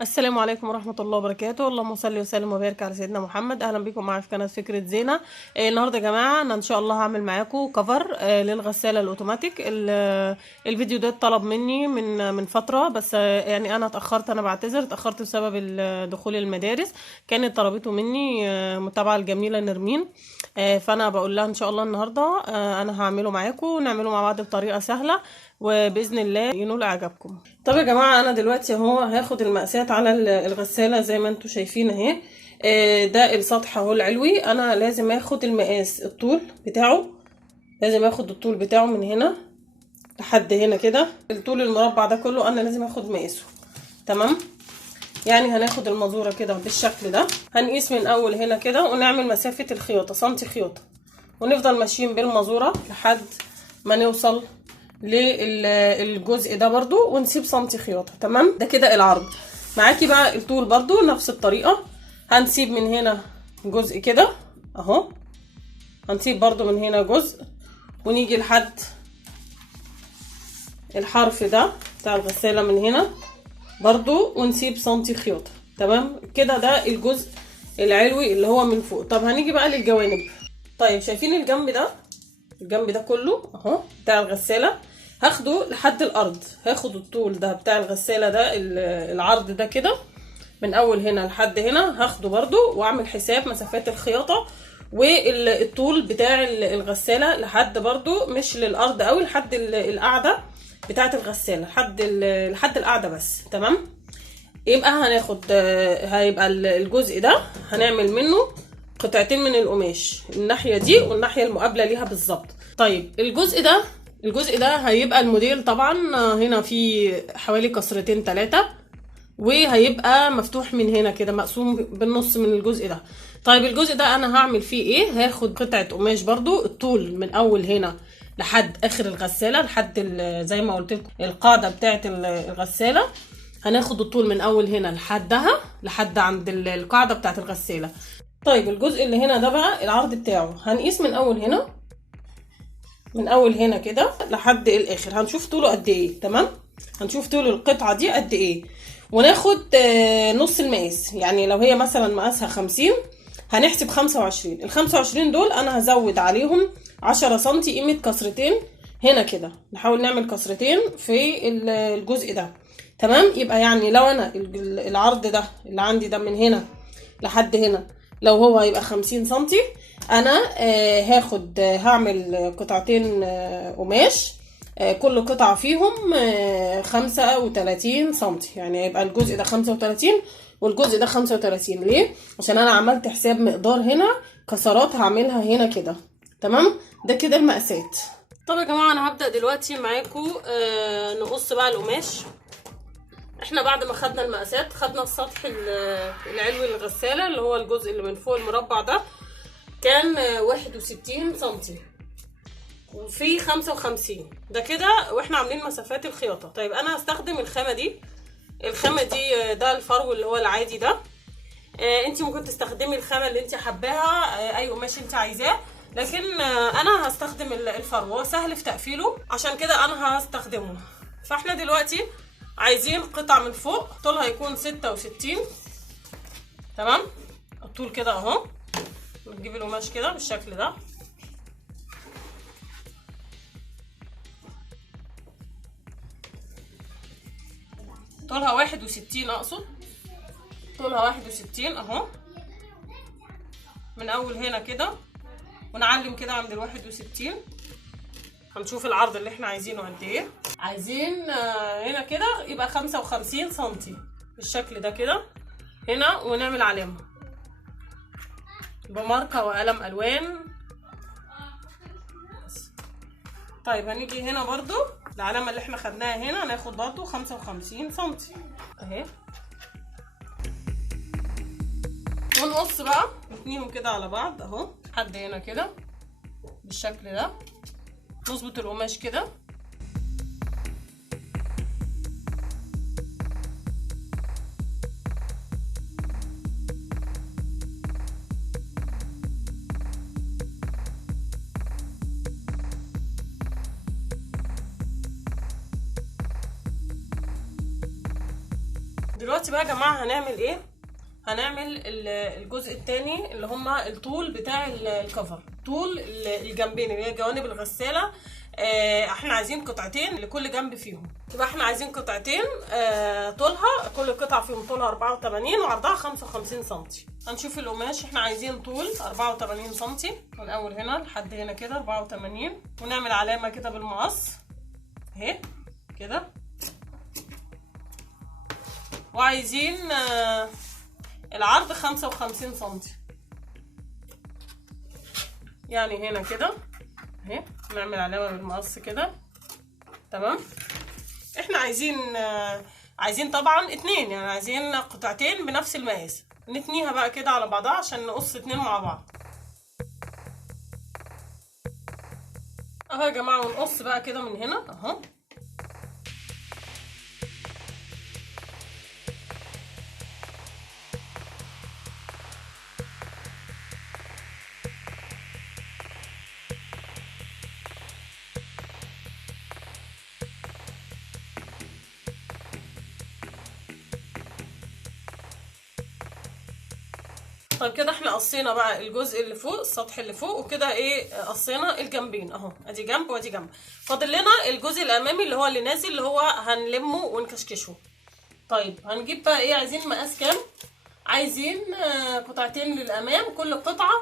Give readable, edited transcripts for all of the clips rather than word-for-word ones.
السلام عليكم ورحمة الله وبركاته. اللهم صل وسلم وبارك على سيدنا محمد. اهلا بكم معايا في قناة فكرة زينة. النهارده يا جماعة انا ان شاء الله هعمل معاكم كفر للغسالة الاوتوماتيك. الفيديو ده اتطلب مني من فترة، بس يعني انا اتأخرت، انا بعتذر، اتأخرت بسبب دخول المدارس. كانت طلبته مني متابعة الجميلة نرمين، فانا بقول لها ان شاء الله النهارده انا هعمله معاكم ونعمله مع بعض بطريقة سهلة، وباذن الله ينول اعجابكم. طب يا جماعه انا دلوقتي اهو هاخد المقاسات على الغساله زي ما انتم شايفين اهي. ده السطح اهو العلوي، انا لازم اخد المقاس الطول بتاعه، لازم اخد الطول بتاعه من هنا لحد هنا كده. الطول المربع ده كله انا لازم اخد مقاسه، تمام؟ يعني هناخد المازوره كده بالشكل ده، هنقيس من اول هنا كده ونعمل مسافه الخياطه سنتي خياطه، ونفضل ماشيين بالمازوره لحد ما نوصل للجزء ده برضو، ونسيب سنتي خياطه، تمام؟ ده كده العرض. معاكي بقى الطول برضو نفس الطريقه، هنسيب من هنا جزء كده اهو، هنسيب برضو من هنا جزء، ونيجي لحد الحرف ده بتاع الغساله من هنا برضو، ونسيب سنتي خياطه، تمام كده؟ ده الجزء العلوي اللي هو من فوق. طب هنيجي بقى للجوانب. طيب شايفين الجنب ده؟ الجنب ده كله اهو بتاع الغساله هاخده لحد الارض، هاخد الطول ده بتاع الغساله ده، العرض ده كده من اول هنا لحد هنا هاخده برضو، واعمل حساب مسافات الخياطه والطول بتاع الغساله لحد برضو مش للارض قوي، لحد القاعده بتاعه الغساله، لحد القاعده بس، تمام؟ يبقى هناخد هيبقى الجزء ده هنعمل منه قطعتين من القماش، الناحيه دي والناحيه المقابله ليها بالظبط. طيب الجزء ده هيبقى الموديل طبعا هنا في حوالي كسرتين 3، وهيبقى مفتوح من هنا كده، مقسوم بالنص من الجزء ده. طيب الجزء ده انا هعمل فيه ايه؟ هاخد قطعه قماش برضو الطول من اول هنا لحد اخر الغساله، لحد زي ما قلت لكم القاعده بتاعه الغساله، هناخد الطول من اول هنا لحدها لحد عند القاعده بتاعه الغساله. طيب الجزء اللي هنا ده بقى العرض بتاعه هنقيس من اول هنا، من اول هنا كده لحد الاخر، هنشوف طوله قد ايه، تمام؟ هنشوف طول القطعه دي قد ايه، وناخد نص المقاس. يعني لو هي مثلا مقاسها 50 هنحسب 25، ال 25 دول انا هزود عليهم 10 سنتي قيمه كسرتين هنا كده، نحاول نعمل كسرتين في الجزء ده، تمام؟ يبقى يعني لو انا العرض ده اللي عندي ده من هنا لحد هنا لو هو هيبقى 50 سنتي، انا هعمل قطعتين قماش، كل قطعة فيهم 35 سنتي، يعني هيبقى الجزء ده 35 والجزء ده 35. ليه؟ عشان انا عملت حساب مقدار هنا كسرات هعملها هنا كده، تمام؟ ده كده المقاسات. طب يا جماعة انا هبدأ دلوقتي معاكم نقص بقى القماش. احنا بعد ما خدنا المقاسات خدنا السطح العلوي للغسالة اللي هو الجزء اللي من فوق المربع ده، كان 61 سنتي وفي 55 ده كده، واحنا عاملين مسافات الخياطة. طيب انا هستخدم الخامة دي، ده الفرو اللي هو العادي ده. انتي ممكن تستخدمي الخامة اللي انتي حباها، اي قماش انتي عايزاه، لكن انا هستخدم الفرو، هو سهل في تقفيله، عشان كده انا هستخدمه. فاحنا دلوقتي عايزين قطع من فوق طولها يكون 66، تمام؟ الطول كده اهو، نجيب القماش كده بالشكل ده، طولها 61، اقصد طولها 61 اهو، من اول هنا كده ونعلم كده عند ال61. هنشوف العرض اللي احنا عايزينه قد ايه. عايزين هنا كده يبقى 55 سنتي بالشكل ده كده هنا، ونعمل علامة بماركة وقلم الوان. طيب هنيجي هنا برضو العلامة اللي احنا خدناها هنا، ناخد برضو 55 سنتي اهي، ونقص بقى نتنيهم كده على بعض اهو لحد هنا كده بالشكل ده، نظبط القماش كده. دلوقتي بقى يا جماعه هنعمل ايه؟ هنعمل الجزء الثاني اللي هما الطول بتاع الكفر، طول الجنبين اللي هي جوانب الغساله. احنا عايزين قطعتين لكل جنب فيهم، يبقى احنا عايزين قطعتين طولها، كل قطعه فيهم طولها 84 وعرضها 55 سم. هنشوف القماش، احنا عايزين طول 84 سم من اول هنا لحد هنا كده 84، ونعمل علامه كده بالمقص اهي كده. وعايزين العرض 55 سم، يعني هنا كده اهي، نعمل علامه بالمقص كده تمام. احنا عايزين طبعا اتنين، يعني عايزين قطعتين بنفس المقاس، نتنيها بقى كده على بعضها عشان نقص اتنين مع بعض اهو يا جماعه. ونقص بقى كده من هنا اهو. طيب كده احنا قصينا بقى الجزء اللي فوق، السطح اللي فوق، وكده ايه قصينا الجنبين اهو، ادي جنب وادي جنب. فاضل لنا الجزء الامامي اللي هو اللي نازل، اللي هو هنلمه ونكشكشه. طيب هنجيب بقى ايه، عايزين مقاس كام؟ عايزين قطعتين للامام، كل قطعه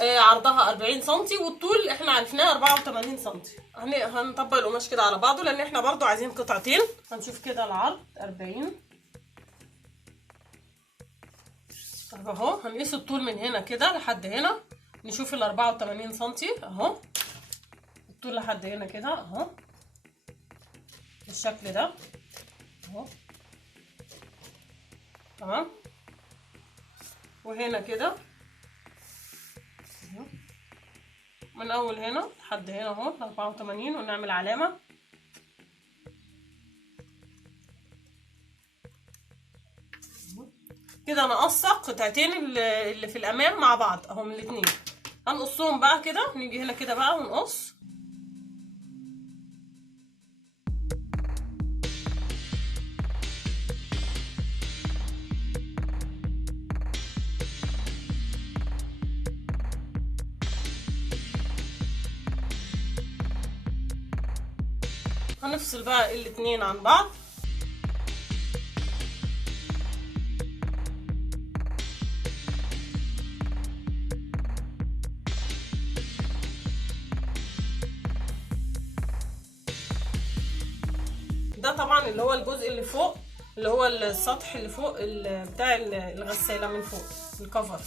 عرضها 40 سم، والطول احنا عرفناه 84 سم. هنطبق القماش كده على بعضه لان احنا برضو عايزين قطعتين. هنشوف كده العرض 40. طب اهو هنقيس الطول من هنا كده لحد هنا، نشوف ال 84 سم اهو، الطول لحد هنا كده اهو بالشكل ده اهو تمام. وهنا كده من اول هنا لحد هنا اهو 84، ونعمل علامه كده. نقص قطعتين اللي في الامام مع بعض اهو من الاتنين، هنقصهم بقى كده. نيجي هنا كده بقى ونقص هنفصل بقى الاتنين عن بعض. ده طبعا اللي هو الجزء اللي فوق، اللي هو السطح اللي فوق بتاع الغسالة من فوق الكفر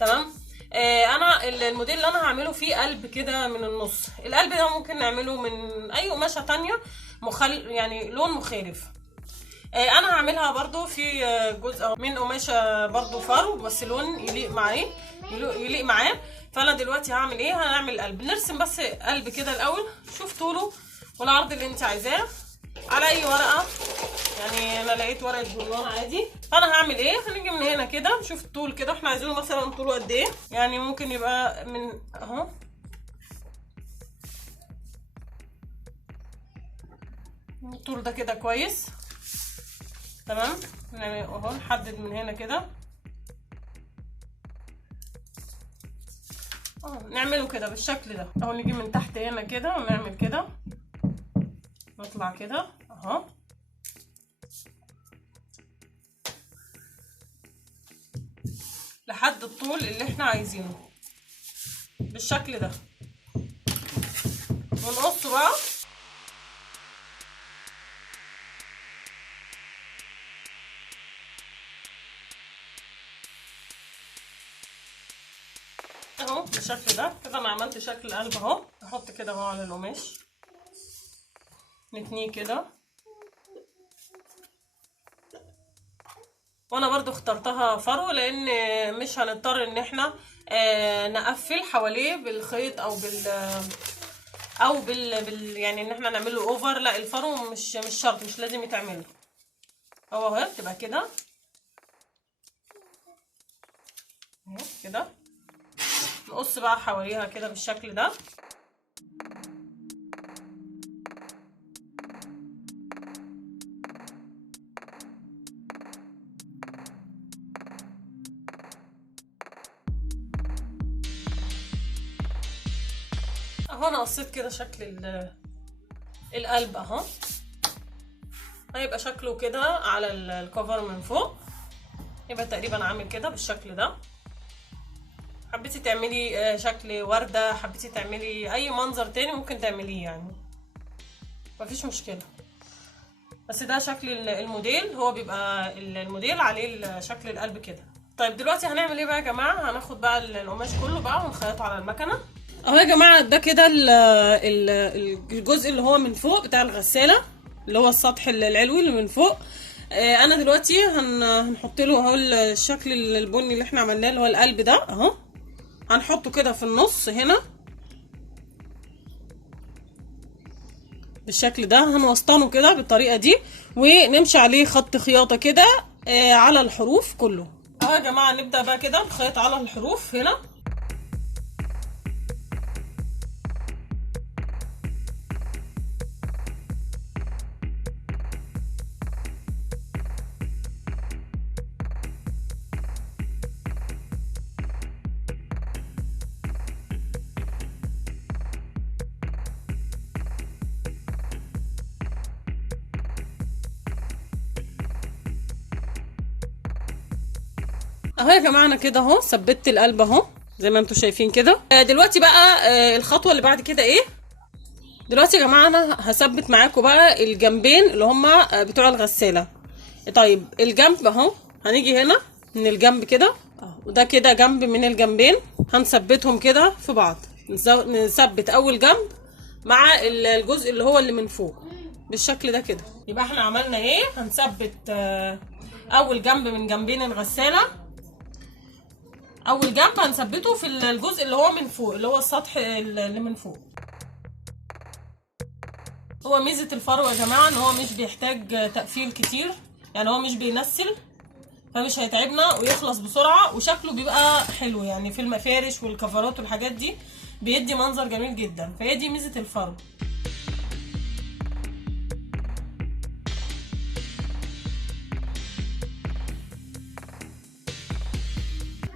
تمام. انا الموديل اللي انا هعمله فيه قلب كده من النص. القلب ده ممكن نعمله من اي قماشة تانية يعني لون مخالف. انا هعملها برضو في جزء من قماشة برضو فرو، بس لون يليق معاه. فانا دلوقتي هعمل ايه، هنعمل قلب. نرسم بس قلب كده الاول، شوف طوله والعرض اللي انت عايزاه على اي ورقه. يعني انا لقيت ورقه جورنال عادي. فانا هعمل ايه، هنيجي من هنا كده نشوف الطول كده، احنا عايزينه مثلا طوله قد ايه، يعني ممكن يبقى من اهو الطول ده كده كويس تمام. اهو نحدد من هنا كده اهو، نعمله كده بالشكل ده اهو. نيجي من تحت هنا كده ونعمل كده، نطلع كده اهو لحد الطول اللي احنا عايزينه بالشكل ده، ونقصه بقى اهو بالشكل ده كده. انا عملت شكل القلب اهو. احط كده اهو على القماش، نتنيه كده. وانا برضو اخترتها فرو لان مش هنضطر ان احنا نقفل حواليه بالخيط او يعني ان احنا نعمله اوفر. لا الفرو مش شرط، مش لازم يتعمل اهو. تبقى كده اهي كده. نقص بقى حواليها كده بالشكل ده. اهو انا قصيت كده شكل القلب اهو، هيبقى شكله كده على الكفر من فوق، يبقى تقريبا عامل كده بالشكل ده. حبيتي تعملي شكل وردة، حبيتي تعملي اي منظر تاني ممكن تعمليه يعني، مفيش مشكلة. بس ده شكل الموديل، هو بيبقى الموديل عليه شكل القلب كده. طيب دلوقتي هنعمل ايه بقى يا جماعة؟ هناخد بقى القماش كله بقى ونخيطه على المكنة اهو يا جماعة. ده كده الجزء اللي هو من فوق بتاع الغسالة، اللي هو السطح العلوي اللي من فوق. انا دلوقتي هنحط له اهو الشكل البني اللي احنا عملناه اللي هو القلب ده اهو، هنحطه كده في النص هنا بالشكل ده، هنوسطنه كده بالطريقه دي ونمشي عليه خط خياطه كده على الحروف كله اهو يا جماعه. نبدا بقى كده نخيط على الحروف هنا. اهو يا جماعه انا كده اهو ثبت القلب اهو زي ما انتم شايفين كده. دلوقتي بقى الخطوه اللي بعد كده ايه؟ دلوقتي يا جماعه انا هثبت معاكم بقى الجنبين اللي هما بتوع الغساله. طيب الجنب اهو، هنيجي هنا من الجنب كده وده كده جنب من الجنبين، هنثبتهم كده في بعض. نثبت اول جنب مع الجزء اللي هو اللي من فوق بالشكل ده كده. يبقى احنا عملنا ايه؟ هنثبت اول جنب من جنبين الغساله، اول جنب هنثبته في الجزء اللي هو من فوق اللي هو السطح اللي من فوق. هو ميزه الفرو يا جماعه ان هو مش بيحتاج تقفيل كتير، يعني هو مش بينسل، فمش هيتعبنا ويخلص بسرعه، وشكله بيبقى حلو يعني في المفارش والكفرات والحاجات دي، بيدي منظر جميل جدا. فهي دي ميزه الفرو.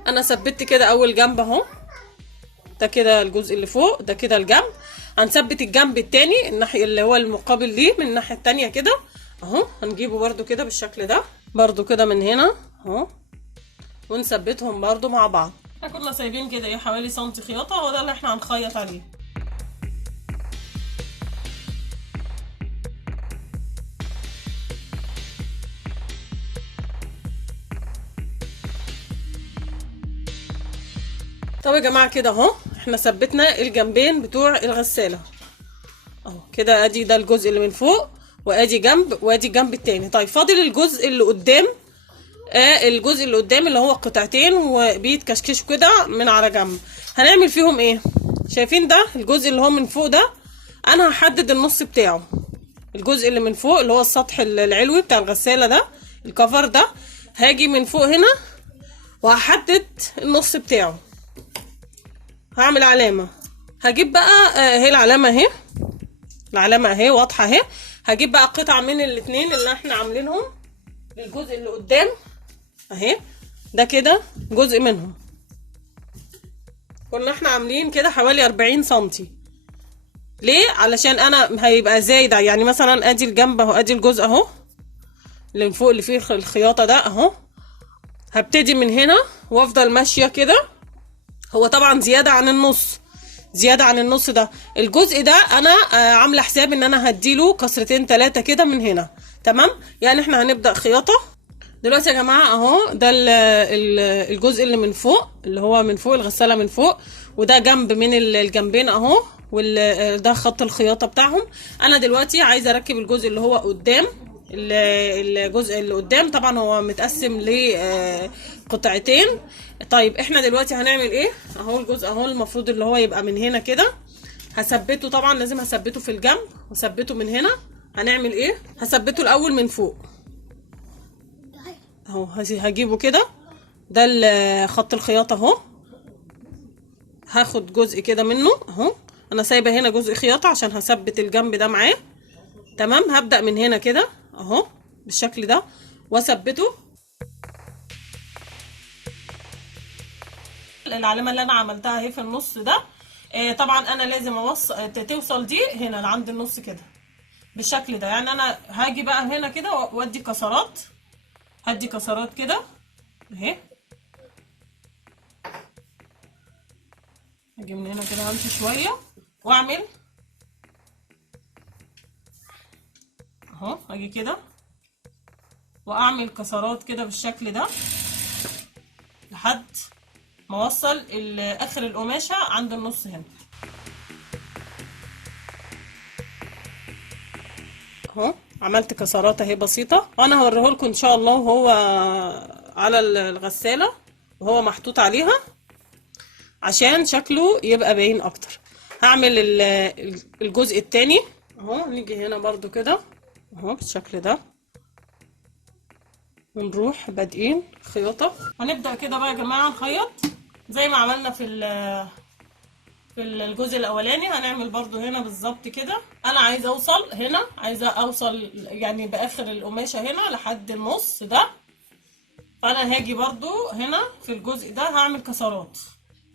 انا ثبت كده اول جنب اهو، ده كده الجزء اللي فوق، ده كده الجنب. هنثبت الجنب التاني الناحيه اللي هو المقابل ليه من الناحيه التانيه كده اهو، هنجيبه برده كده بالشكل ده برده كده من هنا اهو، ونثبتهم برده مع بعض. احنا كنا سايبين كده ايه حوالي سنتي خياطه، هو ده اللي احنا هنخيط عليه. طب يا جماعه كده اهو احنا ثبتنا الجنبين بتوع الغساله اهو كده. ادي ده الجزء اللي من فوق، وادي جنب، وادي الجنب التاني. طيب فاضل الجزء اللي قدام، الجزء اللي قدام اللي هو قطعتين وبيتكشكشوا كده من على جنب. هنعمل فيهم ايه؟ شايفين ده الجزء اللي هو من فوق ده، انا هحدد النص بتاعه. الجزء اللي من فوق اللي هو السطح العلوي بتاع الغساله ده، الكفر ده، هاجي من فوق هنا وهحدد النص بتاعه، هعمل علامه. هجيب بقى اهي العلامه اهي، العلامه اهي واضحه اهي. هجيب بقى قطعه من الاتنين اللي احنا عاملينهم للجزء اللي قدام اهي، ده كده جزء منهم. كنا احنا عاملين كده حوالي 40 سنتي. ليه؟ علشان انا هيبقى زايد، يعني مثلا ادي الجنب اهو، ادي الجزء اهو اللي من فوق اللي فيه الخياطه ده اهو، هبتدي من هنا وافضل ماشيه كده. هو طبعا زياده عن النص، زياده عن النص ده. الجزء ده انا عامله حساب ان انا هديله كسرتين 3 كده من هنا، تمام؟ يعني احنا هنبدا خياطه دلوقتي يا جماعه اهو. ده الجزء اللي من فوق اللي هو من فوق الغساله من فوق، وده جنب من الجنبين اهو، وده خط الخياطه بتاعهم. انا دلوقتي عايزه اركب الجزء اللي هو قدام، الجزء اللي قدام طبعا هو متقسم لقطعتين. طيب احنا دلوقتي هنعمل ايه؟ اهو الجزء اهو المفروض اللي هو يبقى من هنا كده، هثبته طبعا لازم هثبته في الجنب وثبته من هنا. هنعمل ايه؟ هثبته الاول من فوق اهو، هجيبه كده، ده خط الخياطه اهو، هاخد جزء كده منه اهو. انا سايبه هنا جزء خياطه عشان هثبت الجنب ده معاه، تمام؟ هبدا من هنا كده اهو بالشكل ده واثبته. العلامه اللي انا عملتها اهي في النص ده طبعا انا لازم توصل دي هنا لعند النص كده بالشكل ده. يعني انا هاجي بقى هنا كده وادي كسرات، هدي كسرات كده اهي. هاجي من هنا كده همشي شويه واعمل اهو، هاجي كده واعمل كسرات كده بالشكل ده لحد ما اوصل اخر القماشه عند النص هنا اهو. عملت كسرات اهي بسيطه، وانا هوريهولكم ان شاء الله وهو على الغساله وهو محطوط عليها عشان شكله يبقى باين اكتر. هعمل الجزء التاني اهو. نيجي هنا برضو كده اهو بالشكل ده، ونروح بادئين خياطه. هنبدا كده بقى يا جماعه نخيط زي ما عملنا في الجزء الاولاني. هنعمل برضو هنا بالظبط كده. انا عايزه اوصل هنا، عايزه اوصل يعني باخر القماشه هنا لحد النص ده. فانا هاجي برضو هنا في الجزء ده هعمل كسرات،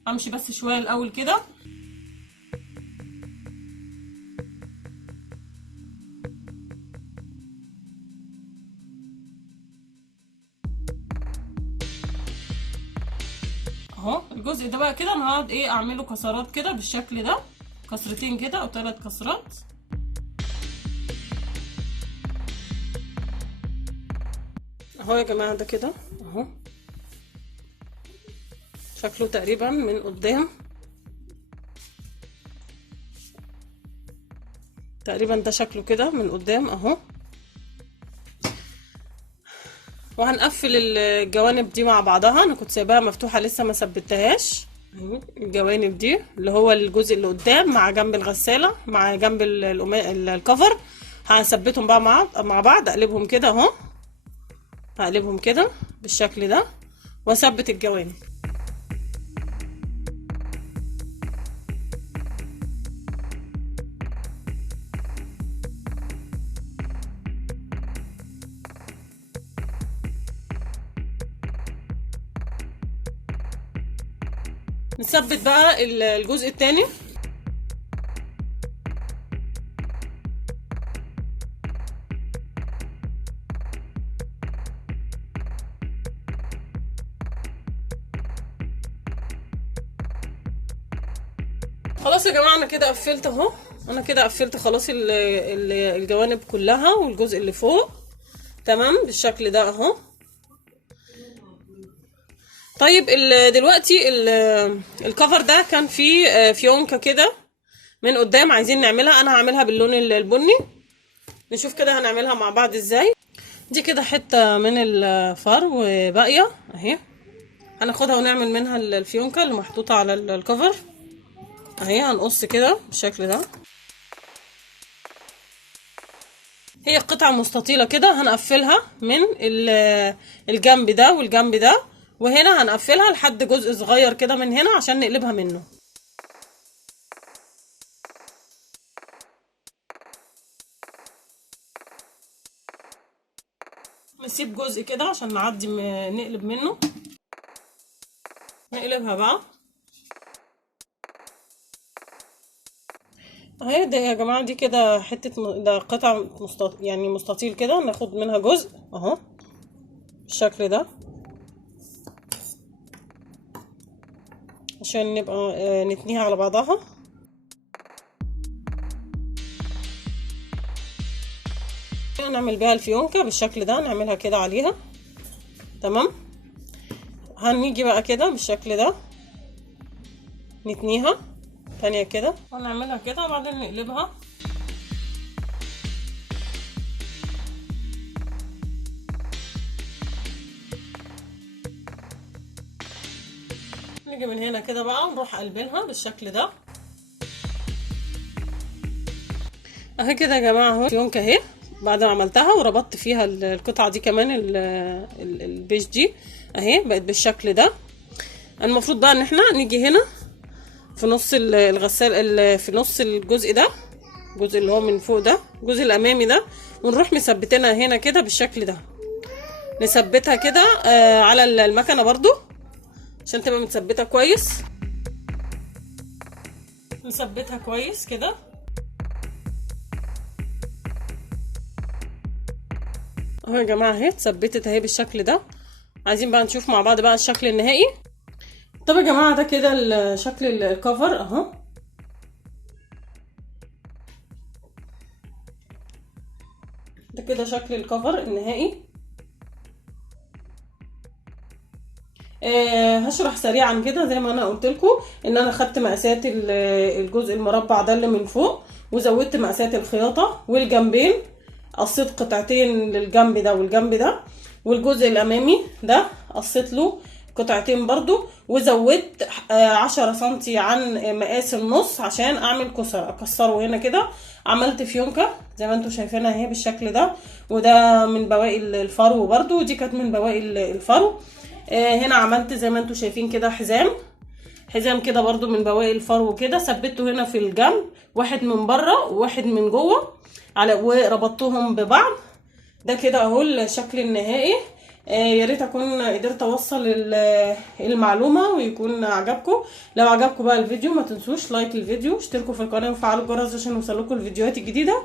امشي بس شويه الاول كده اهو. الجزء ده بقى كده انا هقعد اعمله كسرات كده بالشكل ده، كسرتين كده او 3 كسرات اهو يا جماعه. ده كده اهو شكله تقريبا من قدام، تقريبا ده شكله كده من قدام اهو. وهنقفل الجوانب دي مع بعضها. انا كنت سايباها مفتوحه لسه ما ثبتهاش اهو. الجوانب دي اللي هو الجزء اللي قدام مع جنب الغساله مع جنب الكفر هنثبتهم بقى مع بعض. اقلبهم كده اهو، هقلبهم كده بالشكل ده واثبت الجوانب. نثبت بقى الجزء التاني. خلاص يا جماعه انا كده قفلت اهو. انا كده قفلت خلاص الجوانب كلها والجزء اللي فوق تمام بالشكل ده اهو. طيب دلوقتي الكفر ده كان فيه فيونكه كده من قدام عايزين نعملها. انا هعملها باللون البني. نشوف كده هنعملها مع بعض ازاي. دي كده حته من الفرو باقيه اهي، هناخدها ونعمل منها الفيونكه اللي محطوطه على الكفر اهي. هنقص كده بالشكل ده. هي قطعه مستطيله كده هنقفلها من الجنب ده والجنب ده، وهنا هنقفلها لحد جزء صغير كده من هنا عشان نقلبها منه. نسيب جزء كده عشان نعدي نقلب منه. نقلبها بقى اهي. ده يا جماعه دي كده حته ده قطع يعني مستطيل كده، ناخد منها جزء اهو بالشكل ده عشان نبقى نتنيها على بعضها. نعمل بيها الفيونكه بالشكل ده، نعملها كده عليها تمام. هنيجي بقى كده بالشكل ده نتنيها تانية كده ونعملها كده وبعدين نقلبها. نيجي من هنا كده بقى ونروح قلبينها بالشكل ده اهي كده يا جماعه اهو. الفيونكه اهي بعد ما عملتها وربطت فيها القطعه دي كمان البيج دي اهي بقت بالشكل ده. المفروض بقى ان احنا نيجي هنا في نص الغسال في نص الجزء ده، الجزء اللي هو من فوق ده الجزء الامامي ده، ونروح مثبتينها هنا كده بالشكل ده. نثبتها كده على المكنه برضو عشان تبقى متثبته كويس. نثبتها كويس كده. اهو يا جماعه اهي اتثبتت اهي بالشكل ده. عايزين بقى نشوف مع بعض بقى الشكل النهائي. طب يا جماعه ده كده شكل الكفر اهو. ده كده شكل الكفر النهائي. هشرح سريعا كده زي ما انا قلت لكم ان انا خدت مقاسات الجزء المربع ده اللي من فوق، وزودت مقاسات الخياطه والجنبين، قصيت قطعتين للجنب ده والجنب ده، والجزء الامامي ده قصيت له قطعتين برضو، وزودت 10 سنتي عن مقاس النص عشان اعمل اكسره هنا كده. عملت فيونكه زي ما انتم شايفينها اهي بالشكل ده، وده من بواقي الفرو برضو، ودي كانت من بواقي الفرو. هنا عملت زي ما انتم شايفين كده حزام كده برضو من بواقي الفرو كده، ثبته هنا في الجنب، واحد من بره وواحد من جوه وربطتهم ببعض. ده كده اهو الشكل النهائي. يا ريت اكون قدرت اوصل المعلومه ويكون عجبكم. لو عجبكم بقى الفيديو ما تنسوش لايك الفيديو، اشتركوا في القناه وفعلوا الجرس عشان يوصلكم الفيديوهات الجديده.